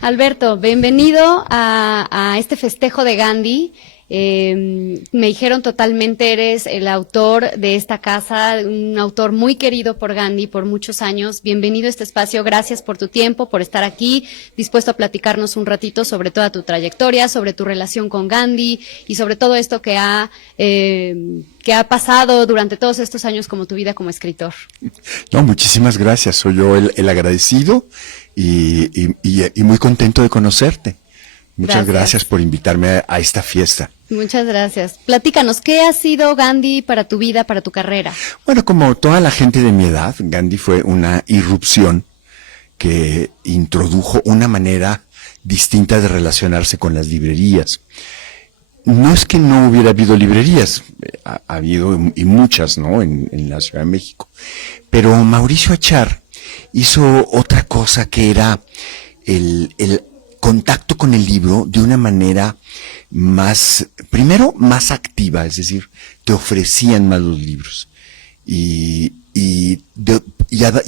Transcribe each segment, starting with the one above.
Alberto, bienvenido a este festejo de Gandhi. Me dijeron totalmente eres el autor de esta casa, un autor muy querido por Gandhi por muchos años. Bienvenido a este espacio, gracias por tu tiempo, por estar aquí, dispuesto a platicarnos un ratito sobre toda tu trayectoria, sobre tu relación con Gandhi y sobre todo esto que ha pasado durante todos estos años como tu vida como escritor. No, muchísimas gracias, soy yo el agradecido y muy contento de conocerte. Muchas gracias por invitarme a esta fiesta. Muchas gracias. Platícanos, ¿qué ha sido Gandhi para tu vida, para tu carrera? Bueno, como toda la gente de mi edad, Gandhi fue una irrupción que introdujo una manera distinta de relacionarse con las librerías. No es que no hubiera habido librerías, ha habido y muchas, ¿no? En la Ciudad de México. Pero Mauricio Achar hizo otra cosa que era el contacto con el libro de una manera primero más activa, es decir, te ofrecían más los libros y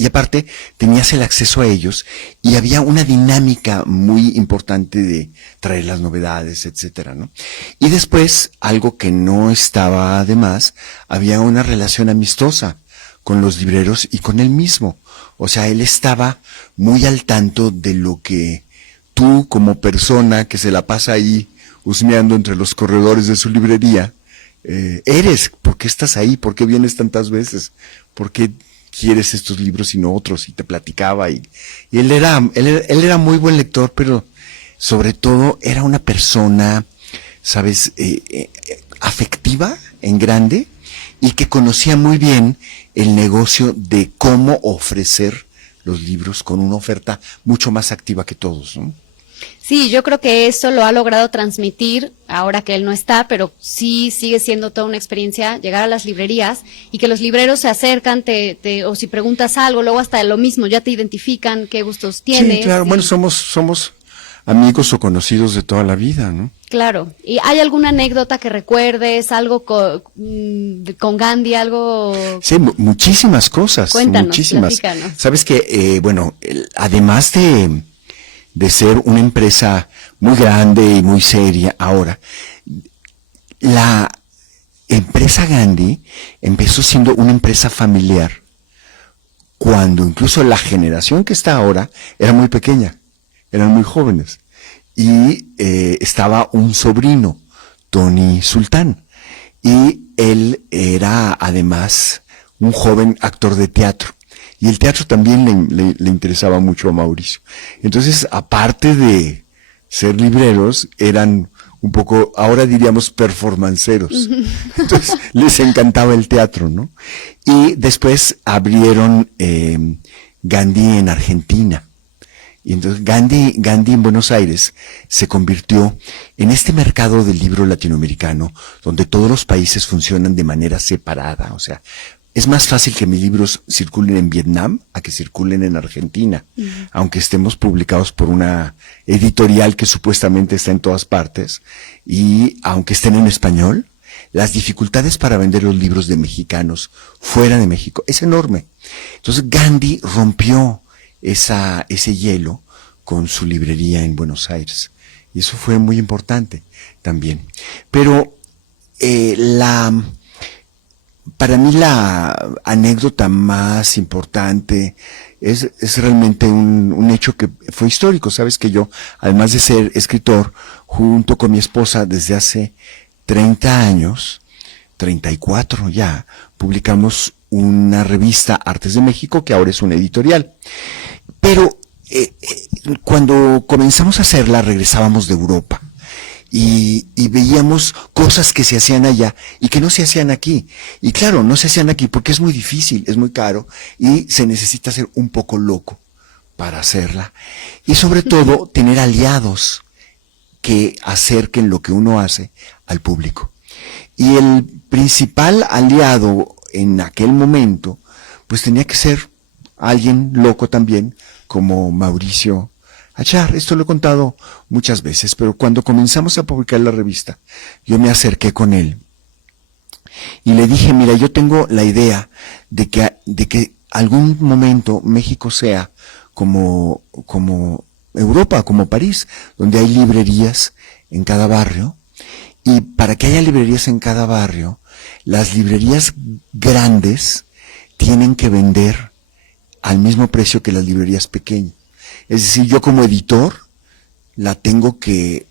aparte tenías el acceso a ellos y había una dinámica muy importante de traer las novedades, etcétera, ¿no? Y después, algo que no estaba de más, había una relación amistosa con los libreros y con él mismo. O sea, él estaba muy al tanto de lo que tú, como persona que se la pasa ahí husmeando entre los corredores de su librería, eres. ¿Por qué estás ahí? ¿Por qué vienes tantas veces? ¿Por qué quieres estos libros y no otros? Y te platicaba. Y él era muy buen lector, pero sobre todo era una persona, ¿sabes? Afectiva en grande y que conocía muy bien el negocio de cómo ofrecer los libros con una oferta mucho más activa que todos, ¿no? Sí, yo creo que eso lo ha logrado transmitir ahora que él no está, pero sí sigue siendo toda una experiencia llegar a las librerías y que los libreros se acercan, o si preguntas algo, luego hasta lo mismo, ya te identifican qué gustos tienes. Sí, claro, bueno, somos amigos o conocidos de toda la vida, ¿no? Claro. ¿Y hay alguna anécdota que recuerdes, algo con Gandhi, algo? Sí, muchísimas cosas. Cuéntanos, muchísimas. Platícanos. Sabes que, además de ser una empresa muy grande y muy seria ahora, la empresa Gandhi empezó siendo una empresa familiar cuando incluso la generación que está ahora era muy pequeña, eran muy jóvenes. Y estaba un sobrino, Tony Sultán, y él era además un joven actor de teatro. Y el teatro también le interesaba mucho a Mauricio. Entonces, aparte de ser libreros, eran un poco, ahora diríamos, performanceros. Entonces, les encantaba el teatro, ¿no? Y después abrieron Gandhi en Argentina. Y entonces Gandhi en Buenos Aires se convirtió en este mercado del libro latinoamericano, donde todos los países funcionan de manera separada. O sea, es más fácil que mis libros circulen en Vietnam a que circulen en Argentina, aunque estemos publicados por una editorial que supuestamente está en todas partes, y aunque estén en español, las dificultades para vender los libros de mexicanos fuera de México es enorme. Entonces Gandhi rompió ese hielo con su librería en Buenos Aires, y eso fue muy importante también. Pero para mí la anécdota más importante es realmente un hecho que fue histórico. Sabes que yo, además de ser escritor, junto con mi esposa desde hace 30 años, 34 ya, publicamos una revista, Artes de México, que ahora es una editorial. Pero cuando comenzamos a hacerla, regresábamos de Europa. Y veíamos cosas que se hacían allá y que no se hacían aquí. Y claro, no se hacían aquí porque es muy difícil, es muy caro y se necesita ser un poco loco para hacerla. Y sobre todo, tener aliados que acerquen lo que uno hace al público. Y el principal aliado en aquel momento, pues tenía que ser alguien loco también, como Mauricio Achar. Esto lo he contado muchas veces, pero cuando comenzamos a publicar la revista, yo me acerqué con él y le dije, mira, yo tengo la idea de que algún momento México sea como Europa, como París, donde hay librerías en cada barrio. Y para que haya librerías en cada barrio, las librerías grandes tienen que vender al mismo precio que las librerías pequeñas. Es decir, yo como editor tengo que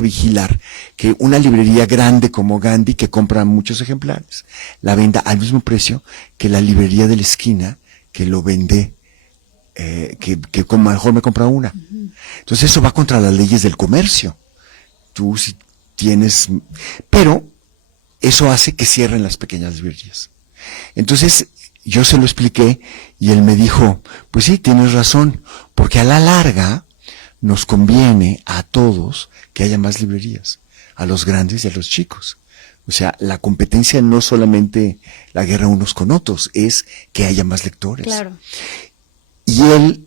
vigilar que una librería grande como Gandhi, que compra muchos ejemplares, la venda al mismo precio que la librería de la esquina, que lo vende, que como mejor me compra una. Entonces eso va contra las leyes del comercio. Tú si tienes, pero eso hace que cierren las pequeñas librerías. Entonces yo se lo expliqué y él me dijo, pues sí, tienes razón, porque a la larga nos conviene a todos que haya más librerías, a los grandes y a los chicos. O sea, la competencia no solamente la guerra unos con otros, es que haya más lectores. Claro. Y él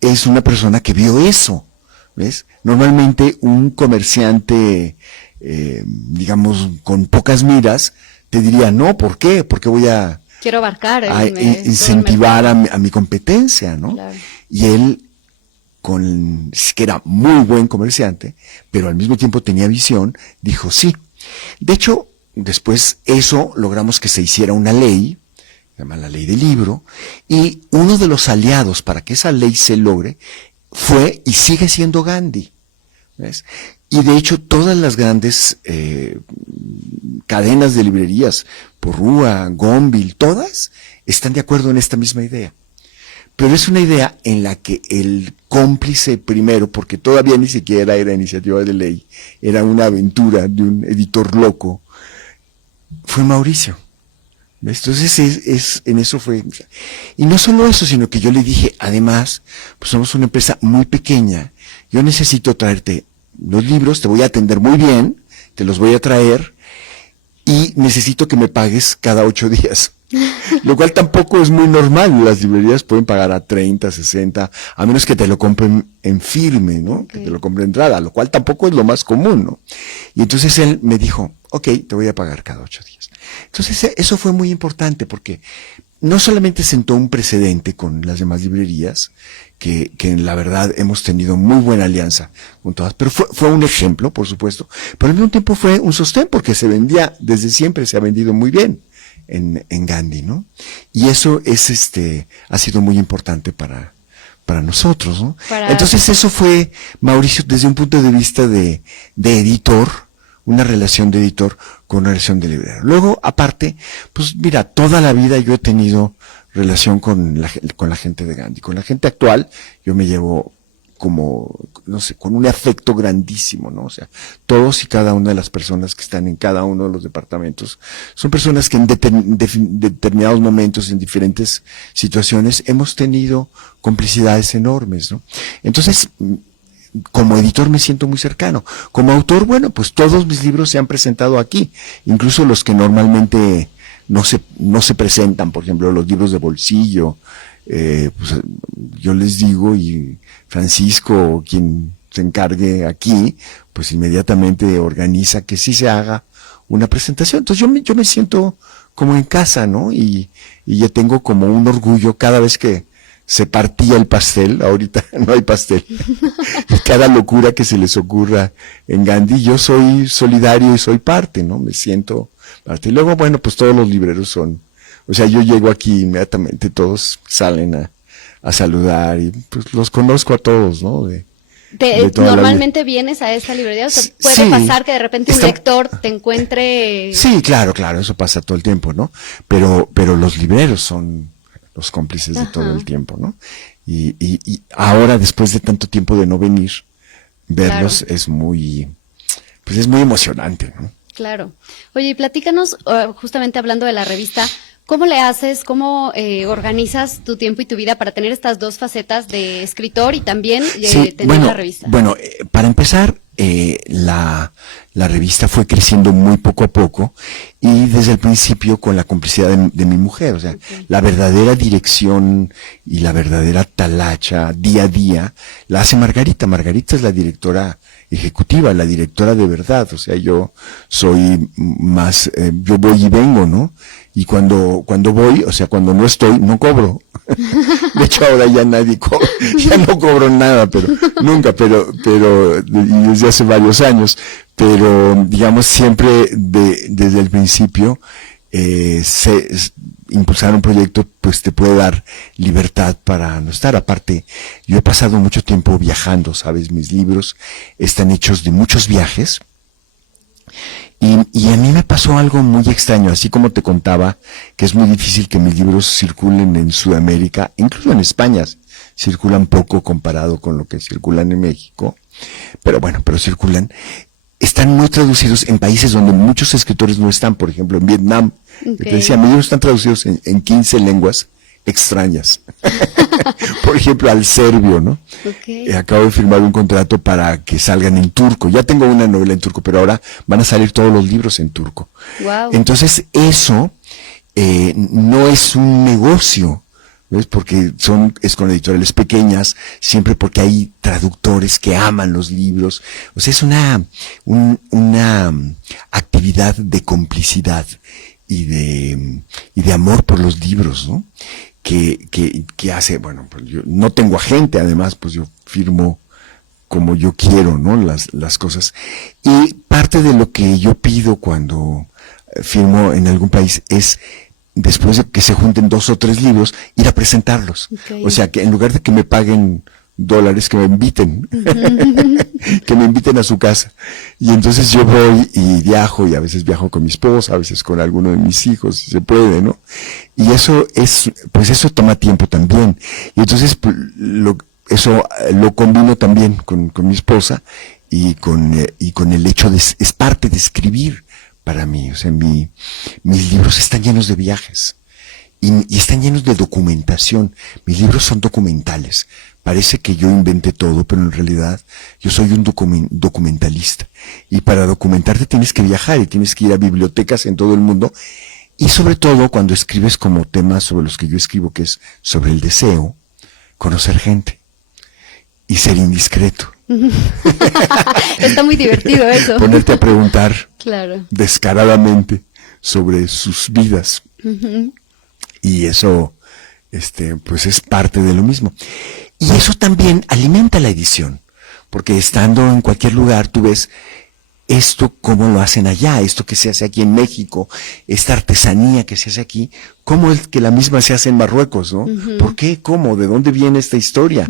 es una persona que vio eso, ¿ves? Normalmente un comerciante, digamos, con pocas miras, te diría, no, ¿por qué? Porque voy a... Quiero abarcar incentivar a mi competencia, ¿no? Claro. Y él, que era muy buen comerciante, pero al mismo tiempo tenía visión, dijo sí. De hecho, después eso logramos que se hiciera una ley, se llama la ley del libro, y uno de los aliados para que esa ley se logre fue y sigue siendo Gandhi, ¿ves? Y de hecho todas las grandes cadenas de librerías, Porrúa, Gonville, todas están de acuerdo en esta misma idea. Pero es una idea en la que el cómplice primero, porque todavía ni siquiera era iniciativa de ley, era una aventura de un editor loco, fue Mauricio. ¿Ves? Entonces en eso fue. Y no solo eso, sino que yo le dije, además, pues somos una empresa muy pequeña, yo necesito traerte los libros, te voy a atender muy bien, te los voy a traer, y necesito que me pagues cada 8 días. Lo cual tampoco es muy normal. Las librerías pueden pagar a 30, 60, a menos que te lo compren en firme, ¿no? Okay. Que te lo compren de entrada, lo cual tampoco es lo más común, ¿no? Y entonces él me dijo, ok, te voy a pagar cada 8 días. Entonces eso fue muy importante porque no solamente sentó un precedente con las demás librerías, que en la verdad hemos tenido muy buena alianza con todas, pero fue un ejemplo, por supuesto, pero al mismo tiempo fue un sostén porque se vendía, desde siempre se ha vendido muy bien en Gandhi, ¿no? Y eso ha sido muy importante para nosotros, ¿no? Entonces eso fue, Mauricio, desde un punto de vista de editor, una relación de editor con una relación de librero. Luego, aparte, pues mira, toda la vida yo he tenido relación con la gente de Gandhi. Con la gente actual, yo me llevo como, no sé, con un afecto grandísimo, ¿no? O sea, todos y cada una de las personas que están en cada uno de los departamentos son personas que en determinados momentos, en diferentes situaciones, hemos tenido complicidades enormes, ¿no? Entonces, como editor me siento muy cercano. Como autor, bueno, pues todos mis libros se han presentado aquí, incluso los que normalmente no se presentan, por ejemplo, los libros de bolsillo, pues yo les digo, y Francisco, quien se encargue aquí, pues inmediatamente organiza que sí se haga una presentación. Entonces yo me siento como en casa, ¿no? Y ya tengo como un orgullo cada vez que se partía el pastel, ahorita no hay pastel, y cada locura que se les ocurra en Gandhi, yo soy solidario y soy parte, ¿no? Me siento parte. Y luego, bueno, pues todos los libreros son, o sea, yo llego aquí inmediatamente, todos salen a saludar y pues los conozco a todos, ¿no? ¿Normalmente vienes a esta librería? O sea, ¿puede pasar que de repente un lector te encuentre? Sí, claro, eso pasa todo el tiempo, ¿no? Pero los libreros son los cómplices de todo el tiempo, ¿no? Y ahora, después de tanto tiempo de no venir, verlos es muy emocionante, ¿no? Claro. Oye, y platícanos, justamente hablando de la revista, ¿cómo le haces, cómo organizas tu tiempo y tu vida para tener estas dos facetas de escritor y también tener la revista? Bueno, para empezar, la revista fue creciendo muy poco a poco y desde el principio con la complicidad de mi mujer, o sea, la verdadera dirección y la verdadera talacha día a día la hace Margarita. Margarita es la directora ejecutiva, la directora de verdad, o sea, yo soy más, yo voy y vengo, ¿no? Y cuando voy, o sea, cuando no estoy, no cobro. De hecho, ahora ya nadie cobra, ya no cobro nada, nunca, pero, y desde hace varios años, pero digamos siempre desde el principio, impulsar un proyecto pues te puede dar libertad para no estar. Aparte, yo he pasado mucho tiempo viajando, ¿sabes? Mis libros están hechos de muchos viajes. Y a mí me pasó algo muy extraño, así como te contaba, que es muy difícil que mis libros circulen en Sudamérica, incluso en España circulan poco comparado con lo que circulan en México, pero circulan. Están muy traducidos en países donde muchos escritores no están, por ejemplo en Vietnam. Okay. Te decía, mis libros están traducidos en 15 lenguas extrañas. Por ejemplo, al serbio, ¿no? Okay. Acabo de firmar un contrato para que salgan en turco. Ya tengo una novela en turco, pero ahora van a salir todos los libros en turco. Wow. Entonces, eso no es un negocio, ¿ves? Porque es con editoriales pequeñas, siempre porque hay traductores que aman los libros. O sea, es una actividad de complicidad y de amor por los libros, ¿no? Que hace, pues yo no tengo agente, además, pues yo firmo como yo quiero, ¿no? Las cosas. Y parte de lo que yo pido cuando firmo en algún país es, después de que se junten 2 o 3 libros, ir a presentarlos. Okay. O sea, que en lugar de que me paguen $, que me inviten, que me inviten a su casa. Y entonces yo voy y viajo, y a veces viajo con mi esposa, a veces con alguno de mis hijos, si se puede, ¿no? Y eso eso toma tiempo también. Y entonces eso lo combino también con mi esposa y con el hecho es parte de escribir para mí. O sea, mis libros están llenos de viajes y están llenos de documentación. Mis libros son documentales. Parece que yo inventé todo, pero en realidad yo soy un documentalista. Y para documentarte tienes que viajar y tienes que ir a bibliotecas en todo el mundo. Y sobre todo cuando escribes como temas sobre los que yo escribo, que es sobre el deseo, conocer gente y ser indiscreto. Está muy divertido eso. Ponerte a preguntar claro. Descaradamente sobre sus vidas. Y eso, pues es parte de lo mismo. Y eso también alimenta la edición, porque estando en cualquier lugar tú ves esto cómo lo hacen allá, esto que se hace aquí en México, esta artesanía que se hace aquí, cómo es que la misma se hace en Marruecos, ¿no? ¿Por qué? ¿Cómo? ¿De dónde viene esta historia?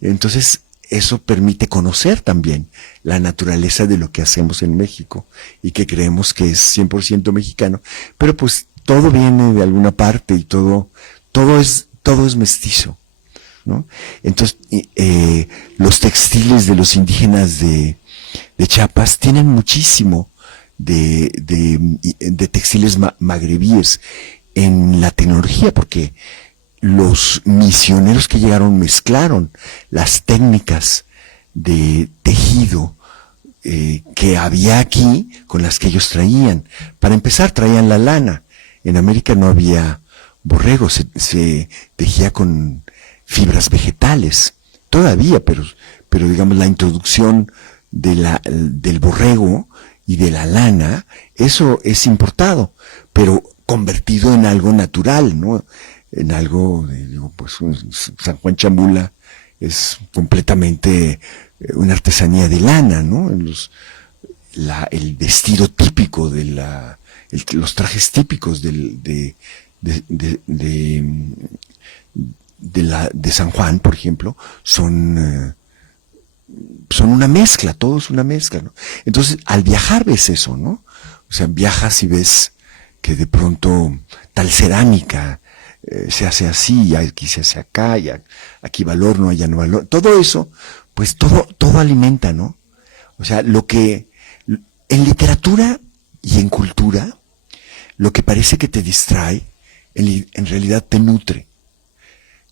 Entonces, eso permite conocer también la naturaleza de lo que hacemos en México y que creemos que es 100% mexicano, pero pues todo viene de alguna parte y todo es mestizo, ¿no? Entonces, los textiles de los indígenas de Chiapas tienen muchísimo de textiles magrebíes en la tecnología, porque los misioneros que llegaron mezclaron las técnicas de tejido que había aquí con las que ellos traían. Para empezar, traían la lana. En América no había borrego, se tejía con fibras vegetales, todavía, pero digamos la introducción del borrego y de la lana, eso es importado, pero convertido en algo natural, ¿no? En algo, pues San Juan Chamula es completamente una artesanía de lana, ¿no? El vestido típico los trajes típicos de San Juan, por ejemplo, son una mezcla, todo es una mezcla, ¿no? Entonces, al viajar ves eso, ¿no? O sea, viajas y ves que de pronto tal cerámica se hace así, y aquí se hace acá, y aquí va al horno, allá no va al horno. Todo eso, pues todo alimenta, ¿no? O sea, lo que en literatura y en cultura, lo que parece que te distrae, en realidad te nutre,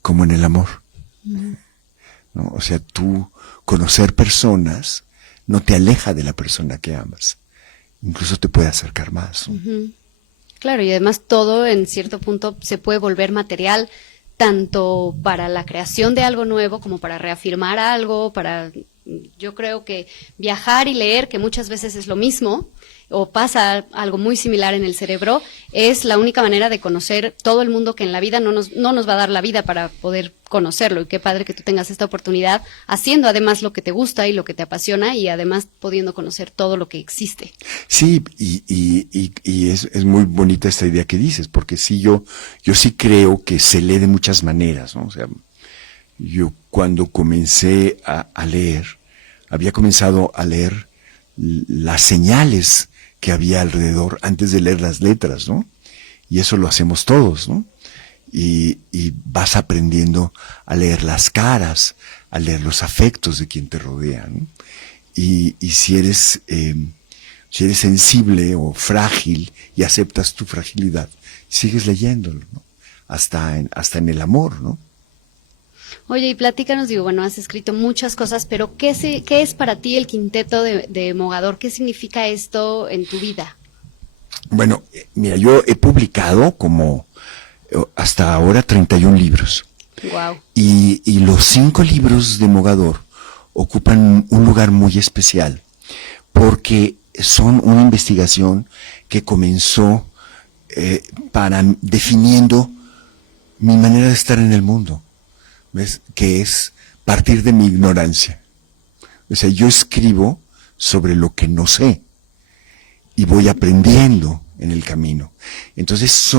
como en el amor, ¿no? O sea, tú conocer personas no te aleja de la persona que amas, incluso te puede acercar más, ¿no? Claro, y además todo en cierto punto se puede volver material, tanto para la creación de algo nuevo como para reafirmar algo, para Yo creo que viajar y leer, que muchas veces es lo mismo, o pasa algo muy similar en el cerebro, es la única manera de conocer todo el mundo que en la vida no nos va a dar la vida para poder conocerlo. Y qué padre que tú tengas esta oportunidad haciendo además lo que te gusta y lo que te apasiona y además pudiendo conocer todo lo que existe. Sí, y es muy bonita esta idea que dices, porque sí, yo sí creo que se lee de muchas maneras, ¿no? O sea, yo cuando comencé a leer, había comenzado a leer las señales que había alrededor antes de leer las letras, ¿no? Y eso lo hacemos todos, ¿no? Y vas aprendiendo a leer las caras, a leer los afectos de quien te rodea, ¿no? Y si eres sensible o frágil y aceptas tu fragilidad, sigues leyéndolo, ¿no? Hasta en el amor, ¿no? Oye, y platícanos, digo, bueno, has escrito muchas cosas, pero ¿qué es para ti el Quinteto de Mogador? ¿Qué significa esto en tu vida? Bueno, mira, yo he publicado como hasta ahora 31 libros. Wow. Y los 5 libros de Mogador ocupan un lugar muy especial, porque son una investigación que comenzó definiendo mi manera de estar en el mundo. ¿Ves? Que es partir de mi ignorancia. O sea, yo escribo sobre lo que no sé y voy aprendiendo en el camino. Entonces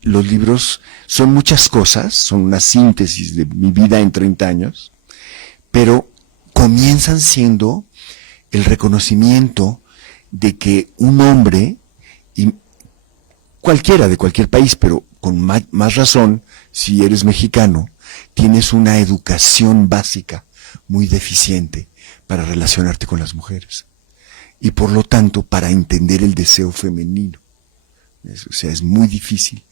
los libros son muchas cosas, son una síntesis de mi vida en 30 años, pero comienzan siendo el reconocimiento de que un hombre, y cualquiera de cualquier país, pero con más razón si eres mexicano, tienes una educación básica muy deficiente para relacionarte con las mujeres y por lo tanto para entender el deseo femenino. O sea, es muy difícil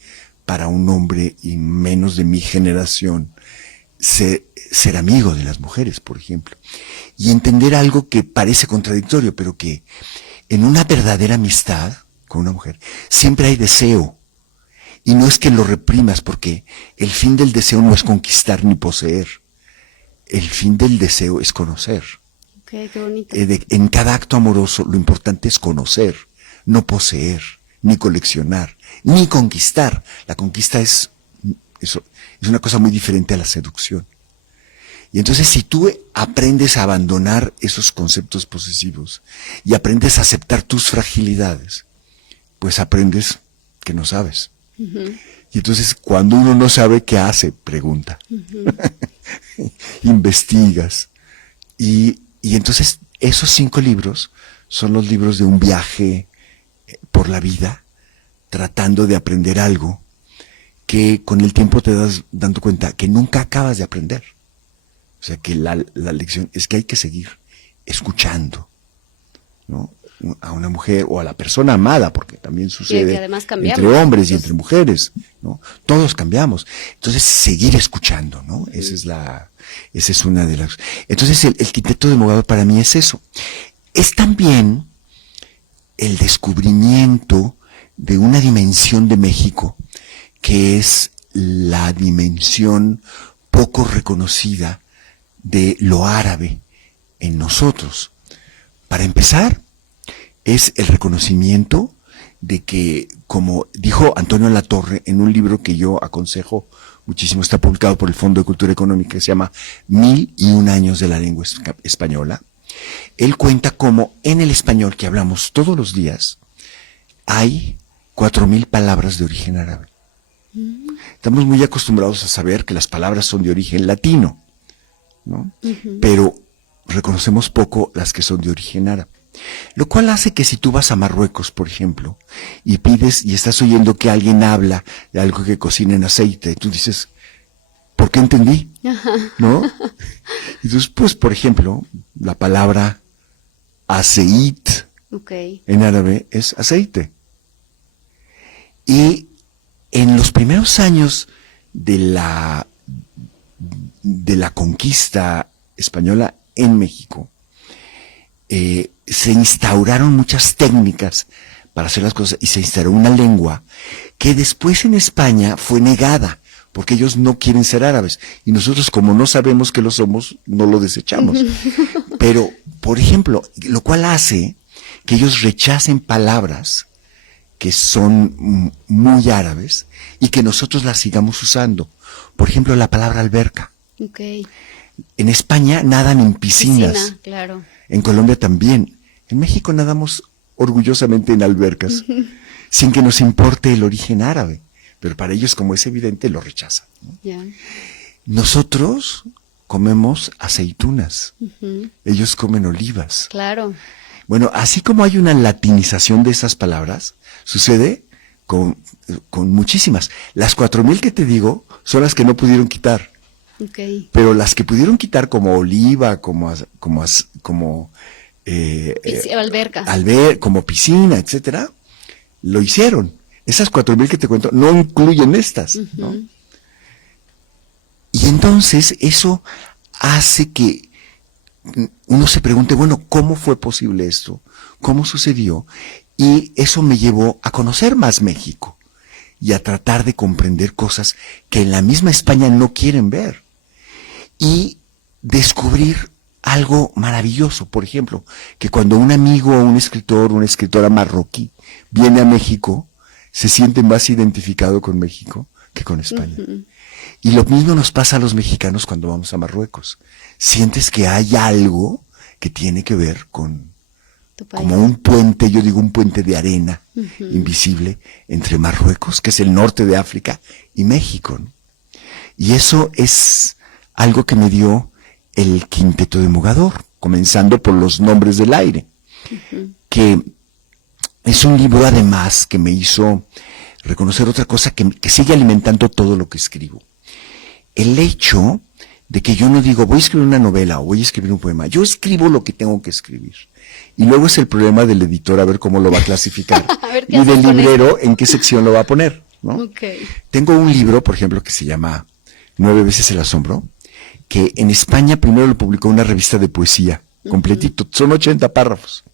para un hombre y menos de mi generación ser amigo de las mujeres, por ejemplo, y entender algo que parece contradictorio, pero que en una verdadera amistad con una mujer siempre hay deseo. Y no es que lo reprimas, porque el fin del deseo no es conquistar ni poseer. El fin del deseo es conocer. Okay, qué bonito. En cada acto amoroso lo importante es conocer, no poseer, ni coleccionar, ni conquistar. La conquista es una cosa muy diferente a la seducción. Y entonces si tú aprendes a abandonar esos conceptos posesivos y aprendes a aceptar tus fragilidades, pues aprendes que no sabes. Uh-huh. Y entonces cuando uno no sabe qué hace, pregunta. Uh-huh. Investigas. Y entonces esos 5 libros son los libros de un viaje por la vida, tratando de aprender algo que con el tiempo te das dando cuenta que nunca acabas de aprender. O sea que la lección es que hay que seguir escuchando, ¿no? A una mujer o a la persona amada, porque también sucede entre hombres y entre mujeres, ¿no? Todos cambiamos. Entonces, seguir escuchando, ¿no? Sí. Esa es una de las... Entonces, el Quinteto de Mogador para mí es eso. Es también el descubrimiento de una dimensión de México, que es la dimensión poco reconocida de lo árabe en nosotros. Para empezar, es el reconocimiento de que, como dijo Antonio Latorre en un libro que yo aconsejo muchísimo, está publicado por el Fondo de Cultura Económica, que se llama 1001 años de la lengua española, él cuenta cómo en el español que hablamos todos los días hay 4000 palabras de origen árabe. Estamos muy acostumbrados a saber que las palabras son de origen latino, ¿no? Uh-huh. Pero reconocemos poco las que son de origen árabe. Lo cual hace que si tú vas a Marruecos, por ejemplo, y pides y estás oyendo que alguien habla de algo que cocina en aceite, tú dices, ¿por qué entendí? Ajá. ¿No? Entonces, pues, por ejemplo, la palabra aceit, okay, en árabe es aceite. Y en los primeros años de la conquista española en México, se instauraron muchas técnicas para hacer las cosas y se instauró una lengua que después en España fue negada porque ellos no quieren ser árabes. Y nosotros, como no sabemos que lo somos, no lo desechamos. Pero, por ejemplo, lo cual hace que ellos rechacen palabras que son muy árabes y que nosotros las sigamos usando. Por ejemplo, la palabra alberca. Okay. En España nadan en piscinas. Piscina, claro. En Colombia también. En México nadamos orgullosamente en albercas, sin que nos importe el origen árabe. Pero para ellos, como es evidente, lo rechazan, ¿no? Yeah. Nosotros comemos aceitunas. Ellos comen olivas. Claro. Bueno, así como hay una latinización de esas palabras, sucede con muchísimas. Las 4,000 que te digo son las que no pudieron quitar. Okay. Pero las que pudieron quitar, como oliva, como Alberca. como piscina, etcétera, lo hicieron. Esas 4,000 que te cuento no incluyen estas, ¿no? Y entonces eso hace que uno se pregunte, bueno, ¿cómo fue posible esto? ¿Cómo sucedió? Y eso me llevó a conocer más México y a tratar de comprender cosas que en la misma España no quieren ver. Y descubrir algo maravilloso, por ejemplo, que cuando un amigo o un escritor o una escritora marroquí viene a México, se siente más identificado con México que con España. Y lo mismo nos pasa a los mexicanos cuando vamos a Marruecos. Sientes que hay algo que tiene que ver con, como un puente, yo digo un puente de arena invisible entre Marruecos, que es el norte de África, y México, ¿no? Y eso es algo que me dio el Quinteto de Mogador, comenzando por Los Nombres del Aire, que es un libro además que me hizo reconocer otra cosa que sigue alimentando todo lo que escribo. El hecho de que yo no digo voy a escribir una novela o voy a escribir un poema, yo escribo lo que tengo que escribir. Y luego es el problema del editor a ver cómo lo va a clasificar. Y del librero en qué sección lo va a poner, ¿no? Okay. Tengo un libro, por ejemplo, que se llama 9 veces el asombro, que en España primero lo publicó una revista de poesía, completito, son 80 párrafos.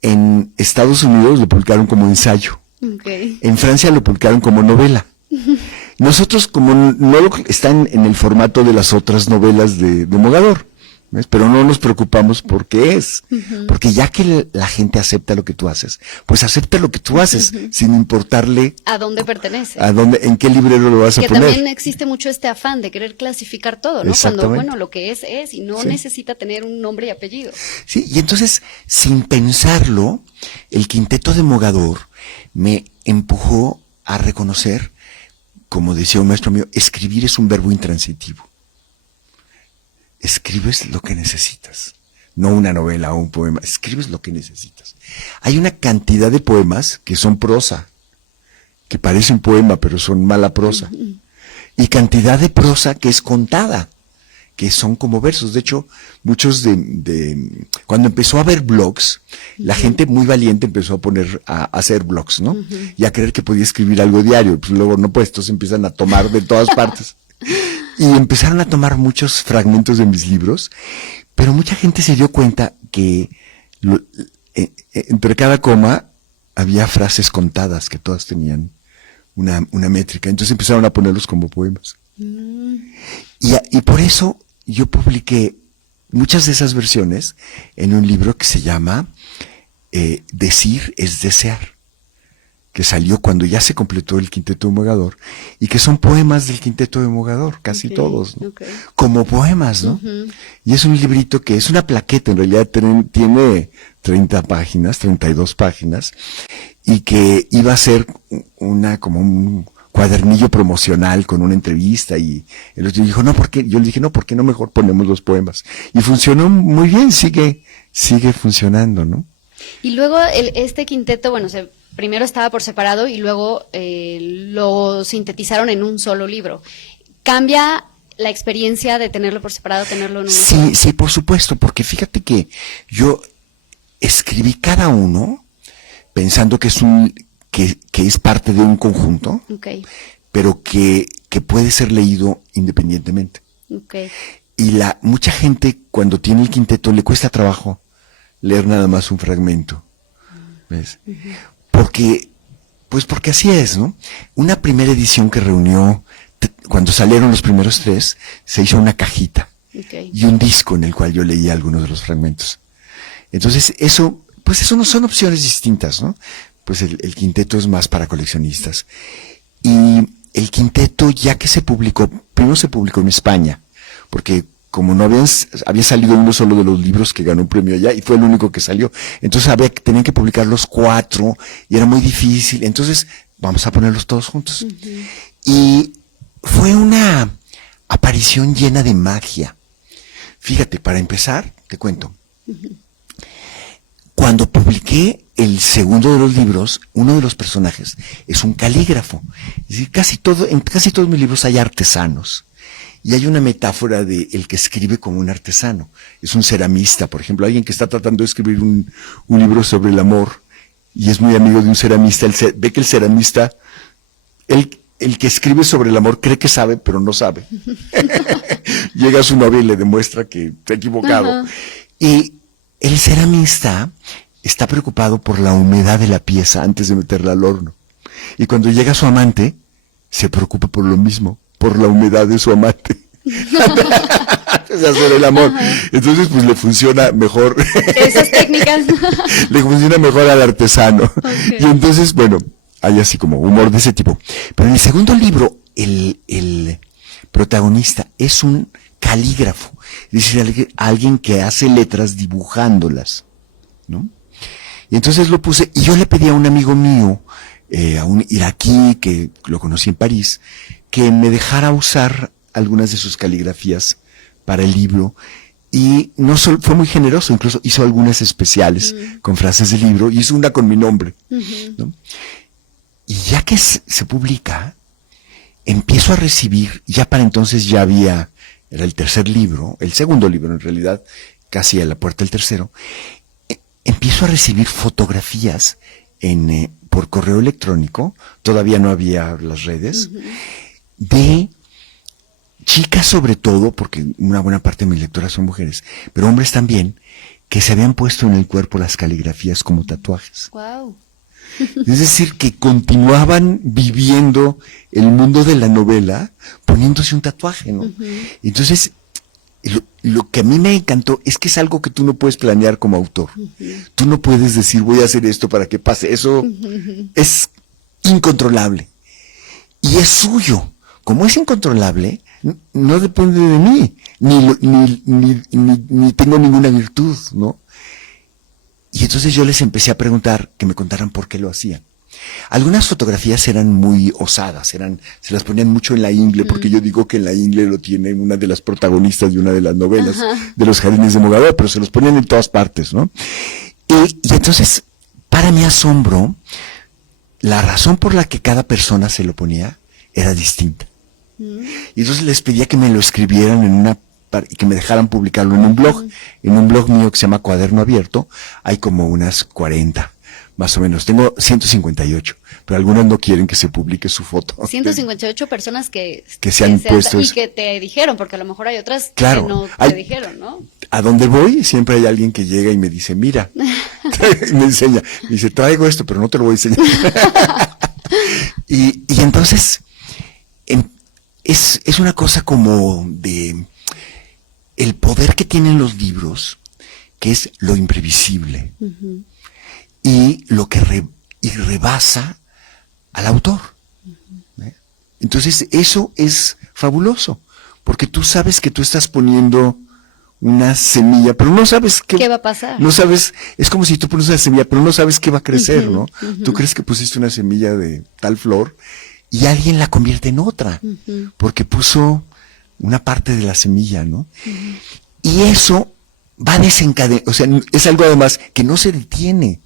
En Estados Unidos lo publicaron como ensayo. Okay. En Francia lo publicaron como novela. Nosotros, como no están en el formato de las otras novelas de Mogador, ¿ves? Pero no nos preocupamos porque es. Porque ya que la gente acepta lo que tú haces, pues acepta lo que tú haces, sin importarle a dónde pertenece. En qué librero lo vas a que poner. También existe mucho este afán de querer clasificar todo, ¿no? Cuando, bueno, lo que es, y no necesita tener un nombre y apellido. Sí, y entonces, sin pensarlo, el Quinteto de Mogador me empujó a reconocer, como decía un maestro mío, escribir es un verbo intransitivo. Escribes lo que necesitas, no una novela o un poema, escribes lo que necesitas. Hay una cantidad de poemas que son prosa, que parecen poema pero son mala prosa, y cantidad de prosa que es contada, que son como versos. De hecho, muchos cuando empezó a haber blogs, la gente muy valiente empezó a hacer blogs, ¿no? Y a creer que podía escribir algo diario, pues luego no, pues entonces empiezan a tomar de todas partes. Y empezaron a tomar muchos fragmentos de mis libros, pero mucha gente se dio cuenta que entre cada coma había frases contadas que todas tenían una métrica. Entonces empezaron a ponerlos como poemas. Y por eso yo publiqué muchas de esas versiones en un libro que se llama Decir es desear, que salió cuando ya se completó el Quinteto de Mogador, y que son poemas del Quinteto de Mogador, casi todos, ¿no? Como poemas, ¿no? Y es un librito que es una plaqueta, en realidad tiene 30 páginas, 32 páginas, y que iba a ser como un cuadernillo promocional con una entrevista, y el otro dijo, no, ¿por qué? Yo le dije, no, ¿por qué no mejor ponemos los poemas? Y funcionó muy bien, sigue funcionando, ¿no? Y luego este quinteto, bueno, primero estaba por separado y luego lo sintetizaron en un solo libro. ¿Cambia la experiencia de tenerlo por separado, tenerlo en un solo? Sí, por supuesto, porque fíjate que yo escribí cada uno pensando que es parte de un conjunto, pero que puede ser leído independientemente. Y mucha gente cuando tiene el quinteto le cuesta trabajo leer nada más un fragmento, ¿ves? Porque así es, ¿no? Una primera edición que reunió cuando salieron los primeros 3, se hizo una cajita Okay. y un disco en el cual yo leía algunos de los fragmentos. Entonces, eso no son opciones distintas, ¿no? Pues el quinteto es más para coleccionistas. Y el quinteto, ya que se publicó, primero se publicó en España, porque como no había salido uno solo de los libros que ganó un premio allá, y fue el único que salió, entonces tenían que publicar los 4, y era muy difícil, entonces vamos a ponerlos todos juntos. Uh-huh. Y fue una aparición llena de magia. Fíjate, para empezar, te cuento. Uh-huh. Cuando publiqué el segundo de los libros, uno de los personajes es un calígrafo. Es decir, en casi todos mis libros hay artesanos. Y hay una metáfora de el que escribe como un artesano. Es un ceramista, por ejemplo, alguien que está tratando de escribir un libro sobre el amor y es muy amigo de un ceramista. Ve que el ceramista, el que escribe sobre el amor cree que sabe, pero no sabe. Llega a su novia y le demuestra que está equivocado. Uh-huh. Y el ceramista está preocupado por la humedad de la pieza antes de meterla al horno. Y cuando llega su amante, se preocupa por lo mismo, por la humedad de su amante. O sea, sobre el amor. Ajá. Entonces, pues le funciona mejor. Esas técnicas. Le funciona mejor al artesano. Okay. Y entonces, bueno, hay así como humor de ese tipo. Pero en el segundo libro, el protagonista es un calígrafo. Es decir, alguien que hace letras dibujándolas, ¿no? Y entonces lo puse, y yo le pedí a un amigo mío, a un iraquí que lo conocí en París, que me dejara usar algunas de sus caligrafías para el libro, y no solo fue muy generoso, incluso hizo algunas especiales con frases del libro, y hizo una con mi nombre, ¿no? Y ya que se publica, empiezo a recibir, ya para entonces ya era el tercer libro, el segundo libro en realidad, casi a la puerta del tercero, empiezo a recibir fotografías por correo electrónico, todavía no había las redes, de chicas sobre todo, porque una buena parte de mis lectoras son mujeres, pero hombres también, que se habían puesto en el cuerpo las caligrafías como tatuajes. Wow. Es decir, que continuaban viviendo el mundo de la novela poniéndose un tatuaje, ¿no? Uh-huh. Entonces, lo que a mí me encantó es que es algo que tú no puedes planear como autor. Uh-huh. Tú no puedes decir, voy a hacer esto para que pase. Eso es incontrolable. Y es suyo. Como es incontrolable, no depende de mí, ni tengo ninguna virtud, ¿no? Y entonces yo les empecé a preguntar que me contaran por qué lo hacían. Algunas fotografías eran muy osadas, se las ponían mucho en la ingle, porque yo digo que en la ingle lo tiene una de las protagonistas de una de las novelas de los Jardines de Mogador, pero se los ponían en todas partes, ¿no? Y entonces, para mi asombro, la razón por la que cada persona se lo ponía era distinta. Y entonces les pedía que me lo escribieran y que me dejaran publicarlo en un blog. En un blog mío que se llama Cuaderno Abierto, hay como unas 40, más o menos. Tengo 158, pero algunas no quieren que se publique su foto. 158 personas que se han puesto y que te dijeron, porque a lo mejor hay otras claro, que no te dijeron, ¿no? A donde voy, siempre hay alguien que llega y me dice, mira, y me enseña, me dice, traigo esto, pero no te lo voy a enseñar. y entonces, es una cosa como de el poder que tienen los libros, que es lo imprevisible, y lo que rebasa al autor. Entonces eso es fabuloso, porque tú sabes que tú estás poniendo una semilla, pero no sabes qué va a pasar. No sabes, es como si tú pones una semilla, pero no sabes qué va a crecer, ¿no? Tú crees que pusiste una semilla de tal flor y alguien la convierte en otra, porque puso una parte de la semilla, ¿no? Y eso va a desencadenar, o sea, es algo además que no se detiene,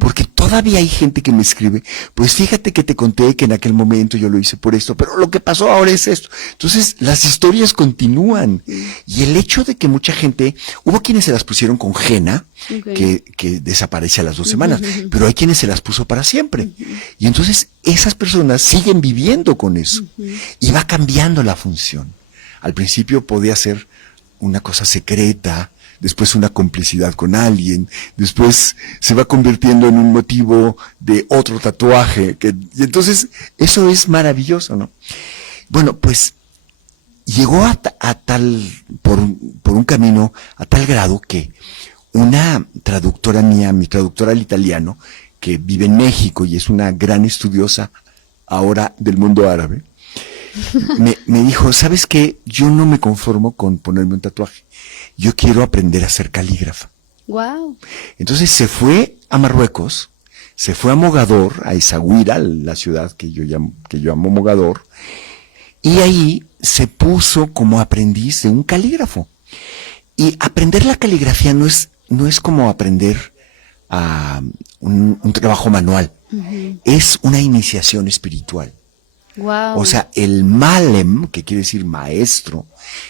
porque todavía hay gente que me escribe, pues fíjate que te conté que en aquel momento yo lo hice por esto, pero lo que pasó ahora es esto. Entonces, las historias continúan, y el hecho de que mucha gente, hubo quienes se las pusieron con henna, que desaparece a las 2 semanas, pero hay quienes se las puso para siempre, y entonces esas personas siguen viviendo con eso, y va cambiando la función. Al principio podía ser una cosa secreta, después una complicidad con alguien, después se va convirtiendo en un motivo de otro tatuaje, y entonces eso es maravilloso, ¿no? Bueno, pues llegó por un camino a tal grado que una traductora mía, mi traductora al italiano, que vive en México y es una gran estudiosa ahora del mundo árabe, me dijo, ¿sabes qué? Yo no me conformo con ponerme un tatuaje. Yo quiero aprender a ser calígrafa. Wow. Entonces se fue a Marruecos, se fue a Mogador, a Essaouira, la ciudad que yo llamo Mogador, y ahí se puso como aprendiz de un calígrafo. Y aprender la caligrafía no es como aprender un trabajo manual, es una iniciación espiritual. Wow. O sea, el malem, que quiere decir maestro,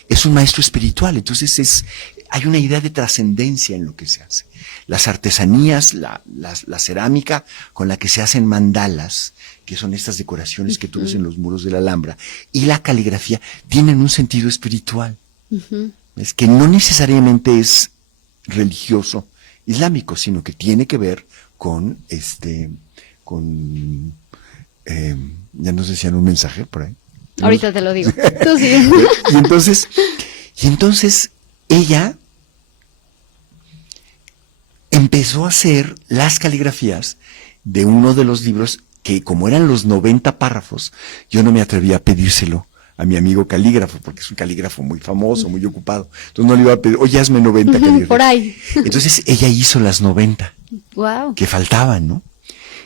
es un maestro espiritual. Entonces hay una idea de trascendencia en lo que se hace. Las artesanías, la cerámica con la que se hacen mandalas, que son estas decoraciones que tú ves en los muros de la Alhambra, y la caligrafía tienen un sentido espiritual. Es que no necesariamente es religioso islámico, sino que tiene que ver con ya nos decían un mensaje por ahí. Ahorita te lo digo. Tú sí. Y entonces ella empezó a hacer las caligrafías de uno de los libros que, como eran los 90 párrafos, yo no me atrevía a pedírselo a mi amigo calígrafo, porque es un calígrafo muy famoso, muy ocupado. Entonces no le iba a pedir, oye, hazme 90 calígrafos. Por ahí. Entonces ella hizo las 90 Wow. que faltaban, ¿no?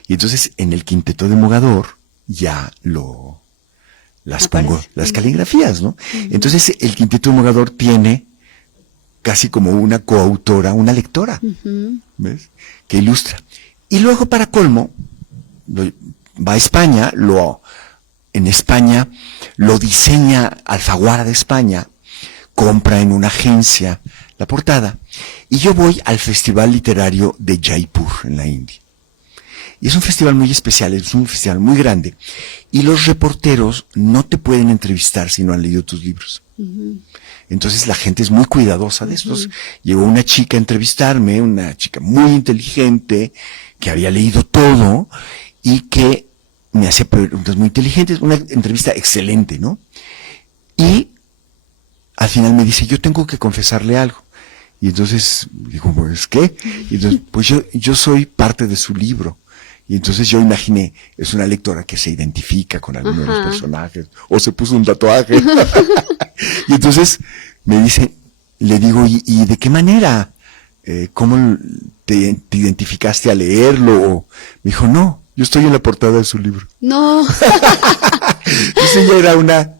Y entonces en el quinteto de Mogador ya las pongo, las caligrafías, ¿no? Entonces el quinteto de Mogador tiene casi como una coautora, una lectora, ¿ves? Que ilustra. Y luego, para colmo, va a España, en España lo diseña Alfaguara de España, compra en una agencia la portada, y yo voy al Festival Literario de Jaipur, en la India. Y es un festival muy especial, es un festival muy grande, y los reporteros no te pueden entrevistar si no han leído tus libros. Entonces la gente es muy cuidadosa de estos. Llegó una chica a entrevistarme, una chica muy inteligente, que había leído todo, y que me hacía preguntas muy inteligentes, una entrevista excelente, ¿no? Y al final me dice, yo tengo que confesarle algo. Y entonces digo, pues, ¿qué? Y entonces, pues yo soy parte de su libro. Y entonces yo imaginé, es una lectora que se identifica con alguno de los personajes, o se puso un tatuaje. Y entonces me dice, le digo, ¿y de qué manera? ¿Cómo te identificaste al leerlo? O, me dijo, no, yo estoy en la portada de su libro. No. Entonces ella era una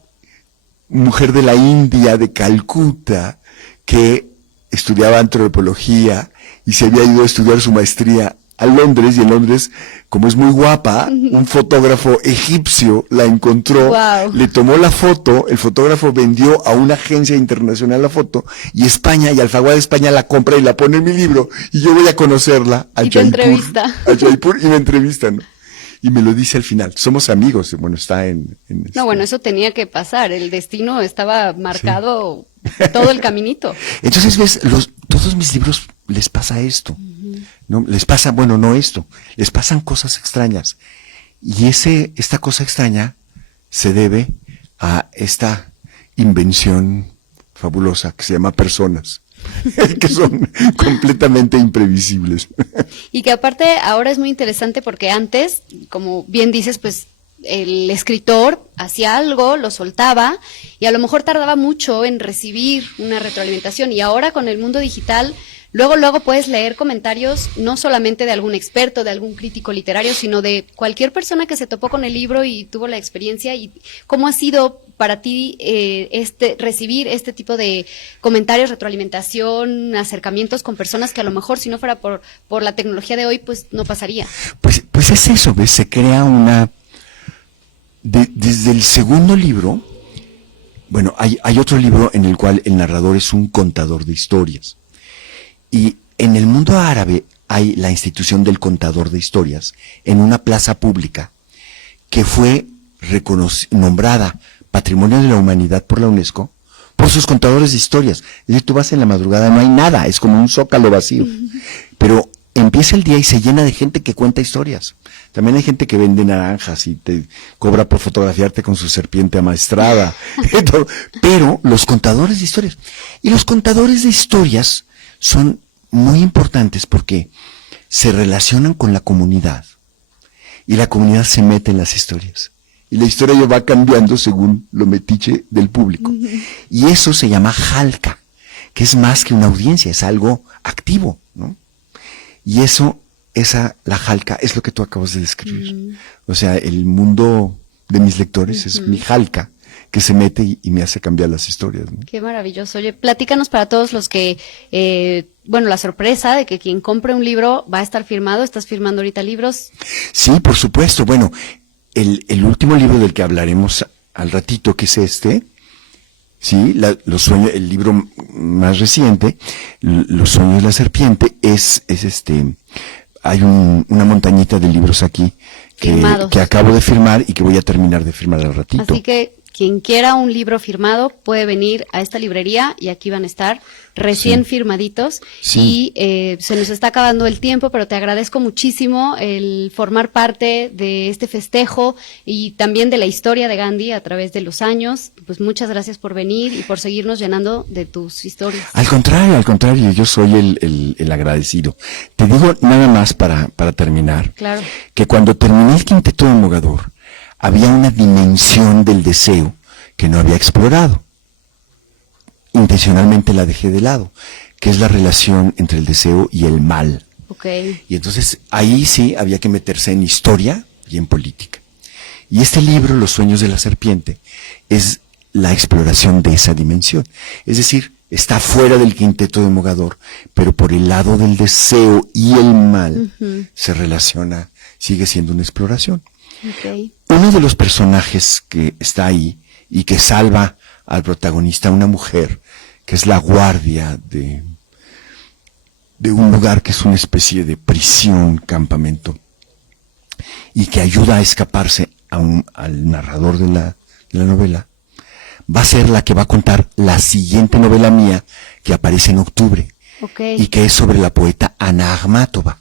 mujer de la India, de Calcuta, que estudiaba antropología y se había ido a estudiar su maestría a Londres, y en Londres, como es muy guapa, un fotógrafo egipcio la encontró, le tomó la foto, el fotógrafo vendió a una agencia internacional la foto, y España, y Alfaguara de España la compra y la pone en mi libro, y yo voy a conocerla a Jaipur, y me entrevista, ¿no? Y me lo dice al final, somos amigos, bueno, está No, bueno, eso tenía que pasar, el destino estaba marcado, todo el caminito. Entonces, ves, todos mis libros les pasa esto, ¿no? Les pasa, bueno, no esto, les pasan cosas extrañas. Y esta cosa extraña se debe a esta invención fabulosa que se llama personas, que son completamente imprevisibles. Y que aparte ahora es muy interesante porque antes, como bien dices, pues el escritor hacía algo, lo soltaba y a lo mejor tardaba mucho en recibir una retroalimentación, y ahora con el mundo digital, luego puedes leer comentarios no solamente de algún experto, de algún crítico literario, sino de cualquier persona que se topó con el libro y tuvo la experiencia. ¿Y cómo ha sido para ti recibir este tipo de comentarios, retroalimentación, acercamientos con personas que a lo mejor si no fuera por la tecnología de hoy, pues no pasaría? Pues es eso, ¿ves? Se crea desde el segundo libro, bueno, hay otro libro en el cual el narrador es un contador de historias. Y en el mundo árabe hay la institución del contador de historias en una plaza pública que fue nombrada Patrimonio de la Humanidad por la UNESCO por sus contadores de historias. Es decir, tú vas en la madrugada, no hay nada, es como un zócalo vacío. Pero empieza el día y se llena de gente que cuenta historias. También hay gente que vende naranjas y te cobra por fotografiarte con su serpiente amaestrada. Pero los contadores de historias. Y los contadores de historias son muy importantes porque se relacionan con la comunidad. Y la comunidad se mete en las historias. Y la historia ya va cambiando según lo metiche del público. Y eso se llama jalca, que es más que una audiencia, es algo activo, ¿no? Y la jalca es lo que tú acabas de describir. O sea, el mundo de mis lectores es mi jalca, que se mete y me hace cambiar las historias, ¿no? Qué maravilloso. Oye, platícanos para todos los que, la sorpresa de que quien compre un libro va a estar firmado. ¿Estás firmando ahorita libros? Sí, por supuesto. Bueno, el último libro del que hablaremos al ratito, que es sí, los sueños, el libro más reciente, Los sueños de la serpiente, hay una montañita de libros aquí que acabo de firmar y que voy a terminar de firmar al ratito. Así que quien quiera un libro firmado puede venir a esta librería y aquí van a estar recién firmaditos. Sí. Y se nos está acabando el tiempo, pero te agradezco muchísimo el formar parte de este festejo y también de la historia de Gandhi a través de los años. Pues muchas gracias por venir y por seguirnos llenando de tus historias. Al contrario, yo soy el agradecido. Te digo nada más para terminar, Claro. que cuando terminé el Quinteto de Mogador, había una dimensión del deseo que no había explorado. Intencionalmente la dejé de lado, que es la relación entre el deseo y el mal. Okay. Y entonces ahí sí había que meterse en historia y en política. Y este libro, Los sueños de la serpiente, es la exploración de esa dimensión. Es decir, está fuera del Quinteto de Mogador, pero por el lado del deseo y el mal se relaciona, sigue siendo una exploración. Okay. Uno de los personajes que está ahí y que salva al protagonista, una mujer, que es la guardia de un lugar que es una especie de prisión, campamento, y que ayuda a escaparse al narrador de la novela, va a ser la que va a contar la siguiente novela mía, que aparece en octubre, Okay. y que es sobre la poeta Ana Akhmatova.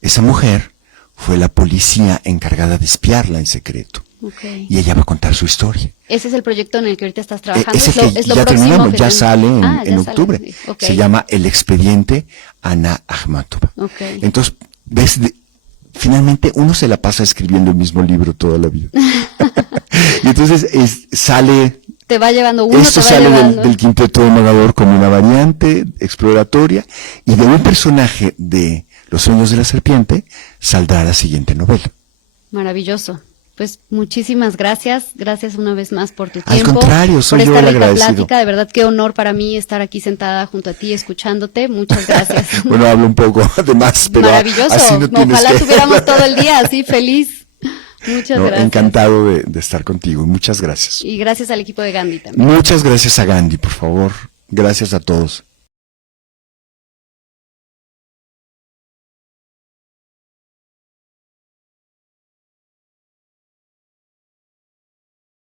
Esa mujer fue la policía encargada de espiarla en secreto. Okay. Y ella va a contar su historia. Ese es el proyecto en el que ahorita estás trabajando. Ese es lo ya próximo terminamos, que ya sale en octubre. Sale. Okay. Se llama El expediente Ana Akhmatova. Okay. Entonces, finalmente uno se la pasa escribiendo el mismo libro toda la vida. Y entonces sale... Te va llevando uno, esto te va sale llevando. del Quinteto de Mogador como una variante exploratoria, y de un personaje de Los sueños de la serpiente saldrá la siguiente novela. Maravilloso. Pues muchísimas gracias. Gracias una vez más por tu Al tiempo. contrario, soy por yo esta el rica agradecido. plática. De verdad, qué honor para mí estar aquí sentada junto a ti, escuchándote. Muchas gracias. Bueno, hablo un poco además, pero Maravilloso. así no tienes Ojalá que... tuviéramos todo el día así, feliz. Muchas gracias. Encantado de estar contigo. Muchas gracias. Y gracias al equipo de Gandhi también. Muchas gracias a Gandhi, por favor. Gracias a todos.